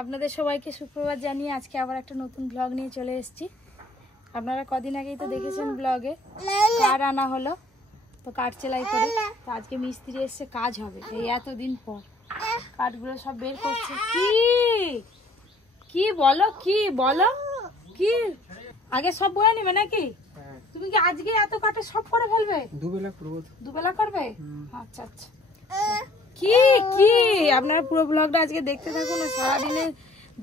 আপনাদের সবাইকে সুপ্রভাত জানিয়ে আজকে আবার একটা নতুন ব্লগ নিয়ে চলে এসেছি। আপনারা কদিন আগেই তো দেখেছেন ব্লগে কাঠ আনা হলো, তো কাঠ সেলাই করে। তো আজকে মিস্ত্রি এসছে, কাজ হবে এই এতদিন পর। কাঠগুলো সব বের করছে। কি বলো কি বলো কি আগে সব বয়ে নিবে নাকি? তুমি কি আজকে এত কাঠে সব করে ফেলবে? দুবেলা করবে? আচ্ছা আচ্ছা। কি কি আপনারা পুরো ব্লগটা আজকে দেখতে থাকুন। সারাদিনে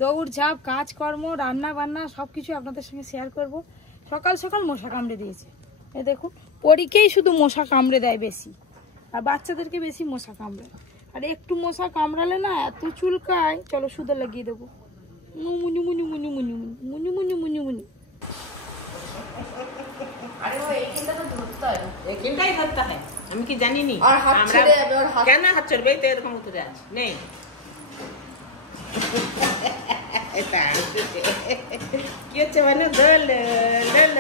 দৌড় ঝাঁপ কাজকর্ম রান্না বান্না সবকিছু আপনাদের সঙ্গে শেয়ার করব। সকাল সকাল মশা কামড়ে দিয়েছে, এই দেখুন। পরীকেই শুধু মশা কামড়ে দেয় বেশি, আর বাচ্চাদেরকে বেশি মশা কামড়ায়। আর একটু মশা কামড়ালে না এত চুলকায়। চলো সুদে লাগিয়ে দেবো। মুনি মুনি মুনি মুনি মুনি মুনি মুনি মুনি। আরে ও এইখানটা তো ধরতে হয়, এইখানটাই ধরতে হয়। আমি কি জানি নি? কেন হাত চড়বে? তো এরকম উতরে আছে নেই। কি হচ্ছে মানে? দোল দোল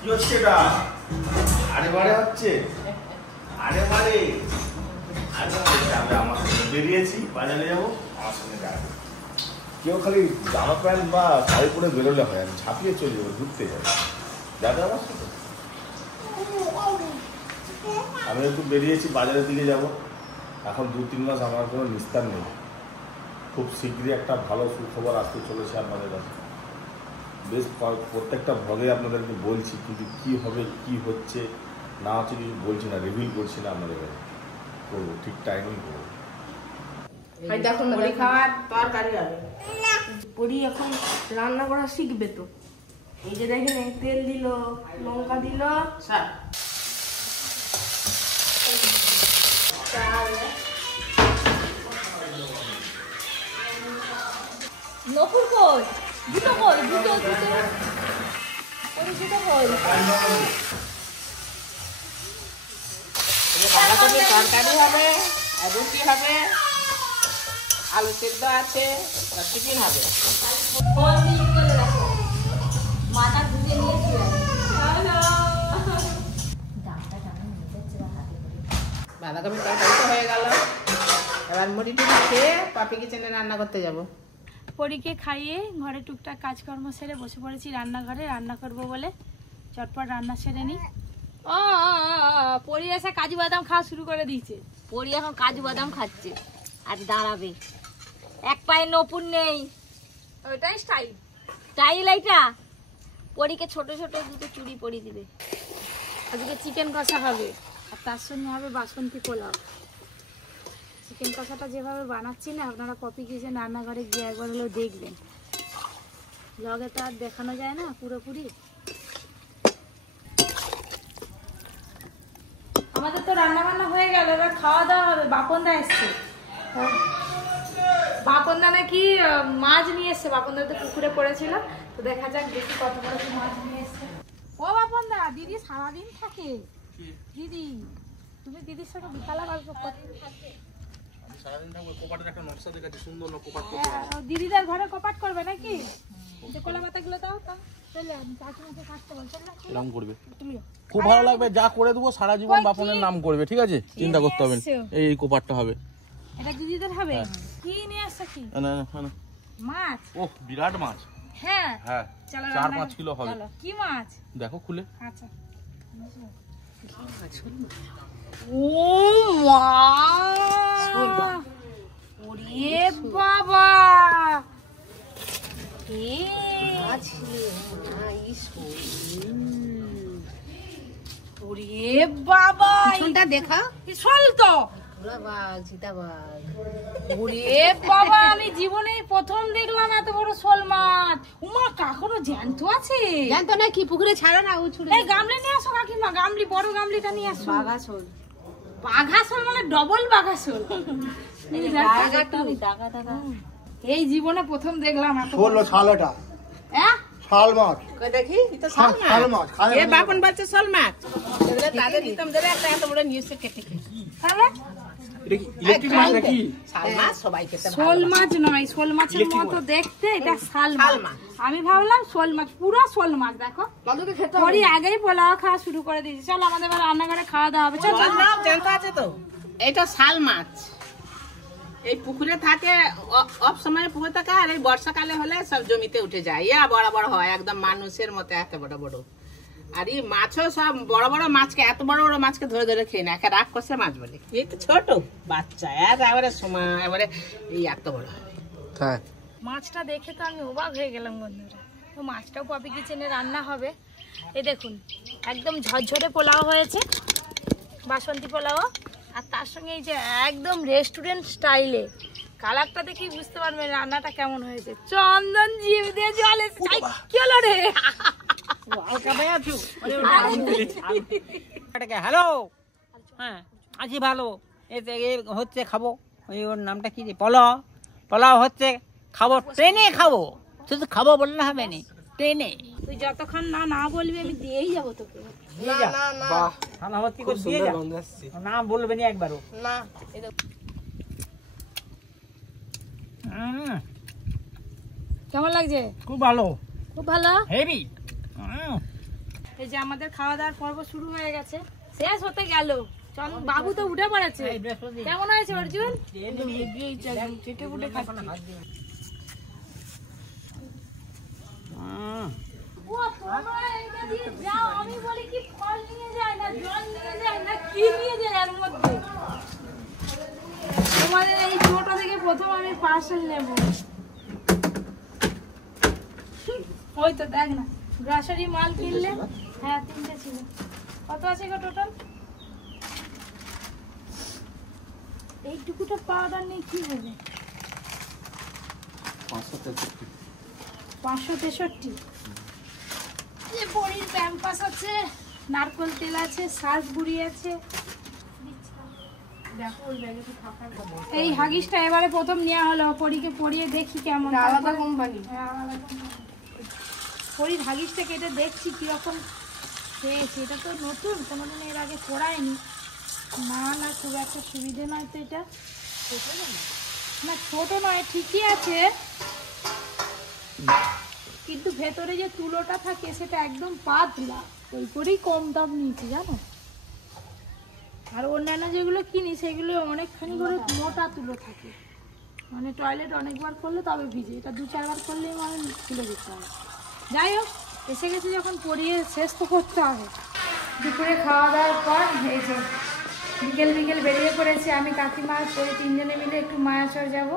কি হচ্ছে এটা? আরে বারে হচ্ছে, আরে বারে আমার সঙ্গে বেরিয়েছি, বাজারে যাবো, আমার সঙ্গে যাবো। কেউ খালি জামা প্যান্ট বা শাড়ি পরে বেরোলে হয়, আমি ঝাঁপিয়ে চলে যাবো, ঘুরতে যাবো। যাবে আমার সাথে? আমি একটু বেরিয়েছি, বাজারের দিকে যাব। এখন 2-3 মাস আমার কোনো নিস্তার নেই। খুব শীঘ্রই একটা ভালো সুখবর আসতে চলেছে আপনাদের কাছে। বেশ প্রত্যেকটা ভ্লগে আপনাদেরকে বলছি, কিন্তু কী হবে কী হচ্ছে না হচ্ছে কিছু বলছি না, রিভিল করছি না আপনাদের কাছে। করবো, ঠিক টাইমেই করবো। পরি এখন রান্না করা শিখবে তো। এই যে দেখেন তেল দিল, লঙ্কা দিল, নকুল কই? দুটো কই? দুটো দুটো ওই দুটো কই? তরকারি হবে, রুটি হবে, আলু সেদ্ধ আছে, টিফিন হবে। মাথা ধুয়ে নিয়েছি। বাঁধাকপি তরকারি তো হয়ে গেল। এবার মুড়ি টুড়ি খেয়ে পাপি কিচেনে রান্না করতে যাব। পরীকে খাইয়ে ঘরে টুকটাক কাজকর্ম সেরে বসে পড়েছি রান্নাঘরে, রান্না করব বলে। চটপট রান্না সেরে নি। ও পরী এসে কাজু বাদাম খাওয়া শুরু করে দিয়েছে। পরি এখন কাজু বাদাম খাচ্ছে আর দাঁড়াবে। এক পায়ে নপুর নেই, ওইটাই স্টাইল। স্টাইল এইটা। পরীকে ছোট ছোট দুটো চুড়ি পরিয়ে দিবে। আজকে চিকেন কষা হবে, আর তার সঙ্গে হবে বাসন্তী পোলাও। চিকেন কষাটা যেভাবে বানাচ্ছি না, আপনারা কপি কিচেন রান্নাঘরে গিয়ে একবার হলেও দেখবেন। ব্লগে তো আর দেখানো যায় না পুরোপুরি। আমাদের তো রান্না বান্না হয়ে গেল, এবার খাওয়া দাওয়া হবে। বাপনদা এসছে, বাপনদা নাকি মাছ নিয়ে এসছে। বাপনদা তো পুকুরে পড়েছিল, তো দেখা যাক দেখি কত বড় কি মাছ নিয়ে এসছে। ও বাপনদা, দিদি সারাদিন থাকে। দিদি তুমি দিদির সঙ্গে বিকালে গল্প করতে থাকে। দিদিদের ঘরে কপাট করবে নাকি? কলা পাতা গুলো দাও তো। খুব ভালো লাগবে, যা করে দেবো সারা জীবন বাপনের নাম করবে। ঠিক আছে, চিন্তা করতে হবে। এই কোপারটা হবে, এটা দিদিদের হবে। কি নিয়ে আসছে? কি মাছ? ওহ বিরাট মাছ। হ্যাঁ হ্যাঁ, 4-5 কিলো হবে। কি মাছ দেখো খুলে। আচ্ছা। ও মা, ওরে বাবা, ওরে বাবা, দেখা শোল তো। ওরে বাবা, আমি জীবনে প্রথম দেখলাম এত বড় শোল মাছ। উমা, কাকড়ো জ্যান্ত আছে? জানতো না কি পুকুরে ছাড়া না? এই গামলি নিয়ে আসো কাকিমা, গামলি, বড় গামলিটা নিয়ে আসো। বাঘা শোল। বাঘা শোল মানে ডবল বাঘা শোল। এই জীবনে প্রথম দেখলাম এত বড় শোল। হ্যাঁ, শাল মাছ। দেখি শাল মাছ। বাপন বাচ্চা শোল মাছ তাদের দিতাম, একটা এত বড় নিউজ কেটে তাহলে শোল মাছ নয়, শোল মাছের মতো দেখতে। এটা শাল মাছ। আমি ভাবলাম শোল মাছ, পুরো শোল মাছ। দেখো পরি আগেই পোলাও খাওয়া শুরু করে দিয়েছি। চলো আমাদের এবার রান্নাঘরে খাওয়া দাওয়া হবে। চলো, এটা শাল মাছ। এই পুকুরে থাকে, অফ সময় পুকুরে থাকে, আর এই বর্ষাকালে হলে সব জমিতে উঠে যায়। ইয়া বড় বড় হয় একদম মানুষের মতো, এত বড় বড়। আর এই মাছও সব বড় বড় মাছকে, এত বড় বড় মাছকে ধরে ধরে খেয়ে না, একে রাগ করছে মাছ বলে। এই তো ছোট বাচ্চা, এবারে সময় এবারে এই এত বড় হবে। মাছটা দেখে তো আমি অবাক হয়ে গেলাম বন্ধুরা। তো মাছটাও পপি কিচেনে রান্না হবে। এই দেখুন একদম ঝরঝরে পোলাও হয়েছে, বাসন্তী পোলাও, আর তার সঙ্গে এই যে একদম রেস্টুরেন্ট স্টাইলে, কালারটা দেখেই বুঝতে পারবেন রান্নাটা কেমন হয়েছে। চন্দন জিভ দিয়ে জলে কি হলো রে? হ্যালো, হ্যাঁ আছি ভালো। এতে হচ্ছে খাবো, ওই ওর নামটা কি রে, পোলাও। পোলাও হচ্ছে খাবো, ট্রেনে খাবো, শুধু খাবো বললে হবে না, ট্রেনে। তুই যতক্ষণ না না বলবি আমি দিয়েই যাবো তোকে। না বলবে না একবারও না। কেমন লাগছে? খুব ভালো, খুব ভালো, হেভি। এই যে আমাদের খাওয়া দাওয়ার পর্ব শুরু হয়ে গেছে, শেষ হতে গেল। বাবু তো উঠে পড়েছে। কেমন হয়েছে অর্জুন? চেটে ফুটে খাচ্ছি। আমি বলি কি ফল নিয়ে যায় না, জল নিয়ে যায় না, কি নিয়ে যায় এর মধ্যে? তোমাদের এই ছোট থেকে প্রথম আমি পার্সেল নেব। ওই তো দেখ না, গ্রসারি মাল কিনলে। হ্যাঁ 3টে ছিল। কত আছে গো টোটাল? এইটুকুটা পাউডার নেই কি হবে? 563। যে পনির প্যাম্পাস আছে, নারকল তেল আছে, সার্ফ গুঁড়ি আছে। এই হাগিসটা এবারে প্রথম নেওয়া হলো, পরীকে পরিয়ে দেখি কেমন। আলাদা কোম্পানি। পরির হাগিসটা কেটে দেখছি কিরকম পেয়েছি। এটা তো নতুন, কোনোদিন এর আগে পড়ায়নি। না খুব একটা সুবিধে নয় তো এটা। না ছোট নয়, ঠিকই আছে, কিন্তু ভেতরে যে তুলোটা থাকে সেটা একদম পাতলা, ওই করেই কম দাম নিয়েছি জানো। আর অন্যান্য যেগুলো কিনি সেগুলো অনেকখানি করে মোটা তুলো থাকে, মানে টয়লেট অনেকবার করলে তবে ভিজে, এটা 2-4 বার করলেই মানে খুলে দিতে হবে। যাই হোক, এসে গেছে যখন পরিয়ে শেষ তো করতে হবে। দুপুরে খাওয়া দাওয়ার পর এই যে বিকেল বেরিয়ে পড়েছি আমি, কাকিমা আর পরি 3জনে মিলে একটু মায়াচর যাব।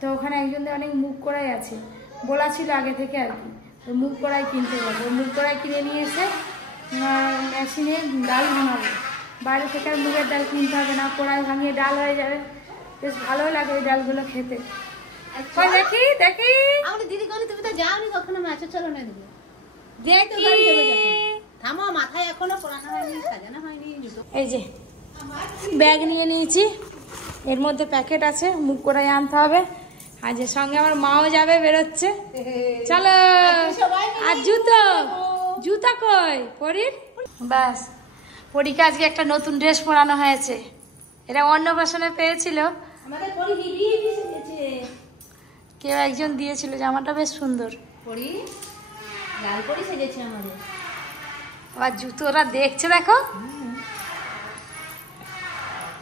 তো ওখানে একজনদের অনেক মুগ কড়াই আছে, বলা ছিল আগে থেকে আর কি, তো মুগ কড়াই কিনতে যাবো। মুগ কড়াই কিনে নিয়ে এসে মেশিনে ডাল ভাঙাবো। বাইরে থেকে আর মুগের ডাল কিনতে হবে না, কড়াই ভাঙিয়ে ডাল হয়ে যাবে, বেশ ভালো লাগে ওই ডালগুলো খেতে। দেখি দেখি দিদি গলি তুমি তো যাওনি কখনো, মাছ চলো না দিদি। দেখি থামো, মাথায় এখনো পড়ানো হয়নি, সাজানো হয়নি। এই যে ব্যাগ নিয়ে নিয়েছি, এর মধ্যে প্যাকেট আছে, মুগ কড়াই আনতে হবে। আর যে সঙ্গে আমার মাও যাবে, বেরোচ্ছে। চলো। আর জুতা কই পরির? ব্যাস, পরীকে আজকে একটা নতুন ড্রেস পরানো হয়েছে। এটা অন্নপ্রাশনে পেয়েছিল, কেউ একজন দিয়েছিল, জামাটা বেশ সুন্দর। লাল পরি সেজেছে আমাদের। আবার জুতোরা দেখছে দেখো।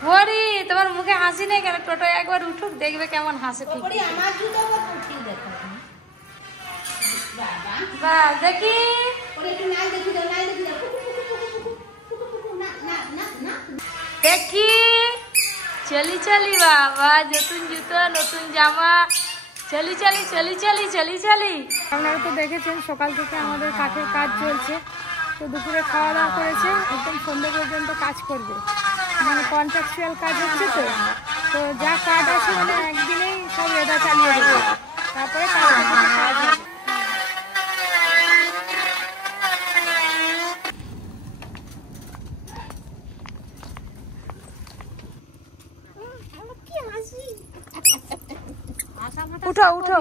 পরি তোমার মুখে হাসি নেই কেন? টোটো একবার উঠুক, দেখবে কেমন হাসে। ঠিক আমার জুতো ঠিক দেখো। বা দেখি দেখি চলি চলি বাবা, নতুন জুতো নতুন জামা, চলি চলি চলি চলি চলি চলি। আপনারা তো দেখেছেন সকাল থেকে আমাদের কাঠের কাজ চলছে, তো দুপুরে খাওয়া দাওয়া করেছে, একদম সন্ধ্যে পর্যন্ত কাজ করবে, মানে কন্ট্রাকচুয়াল কাজ হচ্ছে। তো যা কাজ আছে মানে একদিনেই সব এদা চালিয়ে দেবে, তারপরে কাজ হবে। উঠো উঠো,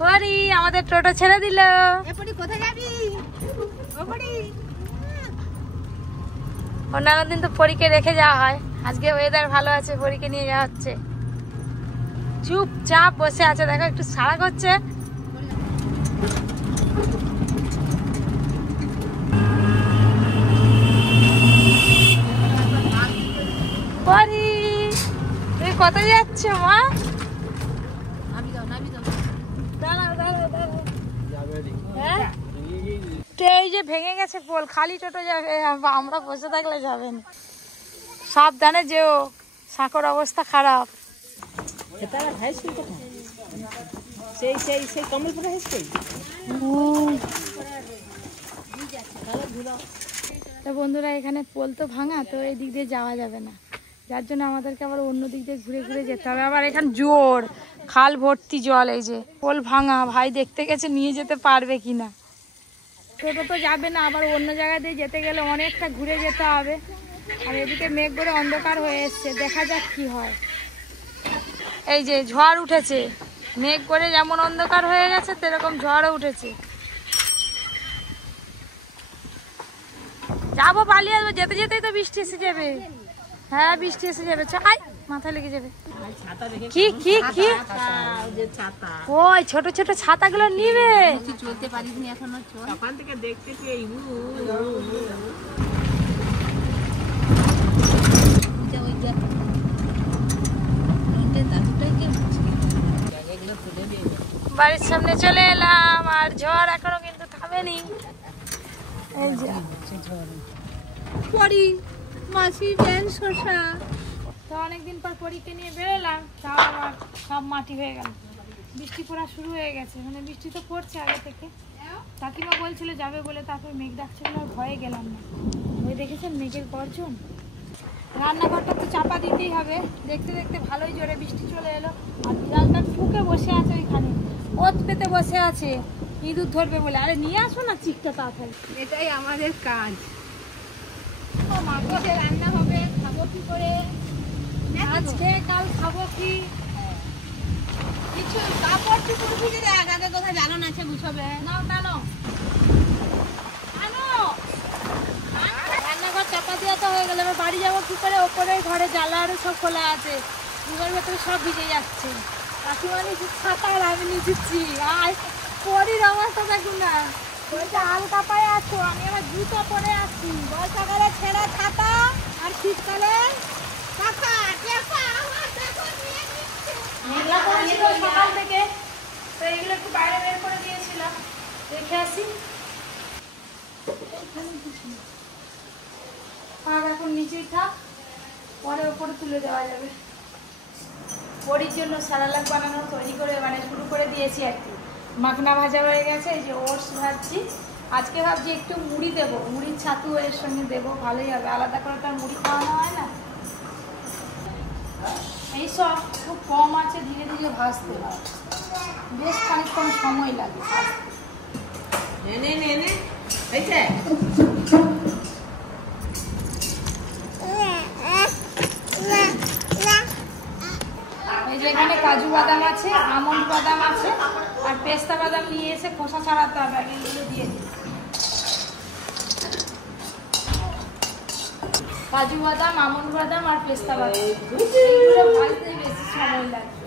পরি আমাদের টোটো ছেড়ে দিল। কোথায় যাবি? অন্যান্য দিন তো পরীকে রেখে যাওয়া হয়, আজকে ওয়েদার ভালো আছে, পরীকে নিয়ে যাওয়া হচ্ছে। চুপচাপ বসে আছে, দেখো একটু সাড়া করছে। পরি কোথায় যাচ্ছ মা? হ্যাঁ? এই যে ভেঙে গেছে পোল, খালি টোটো যাবে, আমরা বসে থাকলে যাবে না। সাবধানে যেও, সাঁকোর অবস্থা খারাপ। তো বন্ধুরা এখানে পোল তো ভাঙা, তো এই দিক দিয়ে যাওয়া যাবে না, যার জন্য আমাদেরকে আবার অন্য দিক দিয়ে ঘুরে ঘুরে যেতে হবে। আবার এখানে জোর খাল ভর্তি জল, এই যে পোল ভাঙা, ভাই দেখতে গেছে নিয়ে যেতে পারবে কিনা। টোটো তো যাবে না, আবার অন্য জায়গা দিয়ে যেতে গেলে অনেকটা ঘুরে যেতে হবে। আর এদিকে মেঘ করে অন্ধকার হয়ে এসছে, দেখা যাক কি হয়। এই যে ঝড় উঠেছে, মেঘ করে যেমন অন্ধকার হয়ে গেছে সেরকম ঝড়ও উঠেছে। যাবো, পালিয়ে আসবো, যেতে যেতেই তো বৃষ্টি এসে যাবে। হ্যাঁ বৃষ্টি এসে যাবে, চাই মাথা লেগে যাবে। কি কি কি ওই ছোট ছোট ছাতাগুলো নিবে? চলতে পারিস নি এখনো, সকাল থেকে দেখতেছি এই বাড়ির সামনে চলে এলাম, আর ঝড় এখনো কিন্তু থামেনি। এই যে পরি মাছি ব্যান শসা, তো অনেকদিন পর পরীকে নিয়ে বেরোলাম, তাও আবার সব মাটি হয়ে গেল। বৃষ্টি পড়া শুরু হয়ে গেছে, মানে বৃষ্টি তো পড়ছে আগে থেকে। কাকিমা বলছিল যাবে বলে, তারপর মেঘ ডাকছে বলে ভয়ে গেলাম না। ওই দেখেছেন মেঘের গর্জন। রান্নাঘরটা তো চাপা দিতেই হবে, দেখতে দেখতে ভালোই জোরে বৃষ্টি চলে এলো। আর বিড়ালটা ঠুকে বসে আছে ওইখানে, ওত পেতে বসে আছে, ইঁদুর ধরবে বলে। আরে নিয়ে আসো না চিকটা তাড়াতাড়ি, এটাই আমাদের কাজ। মাটিতে রান্না হবে, খাবো কি করে আজকে, কাল খাবো কি? কিছু কাপড় চুপড় ভিজে দেয়, আগে কোথায় জানো আছে গুছাবে। নাও টানো টানো। রান্নাঘর চাপা দেওয়া তো হয়ে গেল, এবার বাড়ি যাবো কি করে? ওপরে ঘরে জ্বালা আরো সব খোলা আছে, ঘরের ভেতরে সব ভিজে যাচ্ছে। কাকিমা নিচে ছাতা আর আমি নিচেছি, আর পরির অবস্থা দেখুন না, ওইটা হালকা পায়ে আছো, আমি আবার জুতো পরে আছি। বর্ষাকালে ছেঁড়া ছাতা আর শীতকালে মেঘলা করেছিল সকাল থেকে, তো এগুলো একটু বাইরে বের করে দিয়েছিলাম, রেখে আসি। আর এখন নিচেই থাক, পরে ওপরে তুলে দেওয়া যাবে। পরির জন্য স্যালাড বানানো তৈরি করে মানে শুরু করে দিয়েছি আর কি। মাখনা ভাজা হয়ে গেছে, এই যে ওটস ভাজছি। আজকে ভাবছি একটু মুড়ি দেবো, মুড়ির ছাতু এর সঙ্গে দেবো, ভালোই হবে। আলাদা করে তো আর মুড়ি খাওয়ানো হয় না। এইসব খুব কম আছে, ধীরে ধীরে ভাজতে হয়, বেশ খানিকক্ষণ সময় লাগে ভাজতে। এই যে এখানে কাজু বাদাম আছে, আমন্ড বাদাম আছে, আর পেস্তা বাদাম নিয়ে এসে খোসা ছাড়াতে হবে, আগে এগুলো দিয়ে দিই। কাজু বাদাম, আমন্ড বাদাম আর পেস্তা বাদাম, এগুলো ভাজতে বেশি সময় লাগবে।